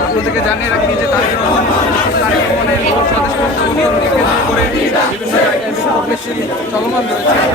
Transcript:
আপনাদেরকে জানিয়ে রাখি যে তারেক রহমানের স্বদেশ প্রত্যাবর্তনকে কেন্দ্র করে বিভিন্ন জায়গায় বিক্ষোভ মিছিল চলমান রয়েছে।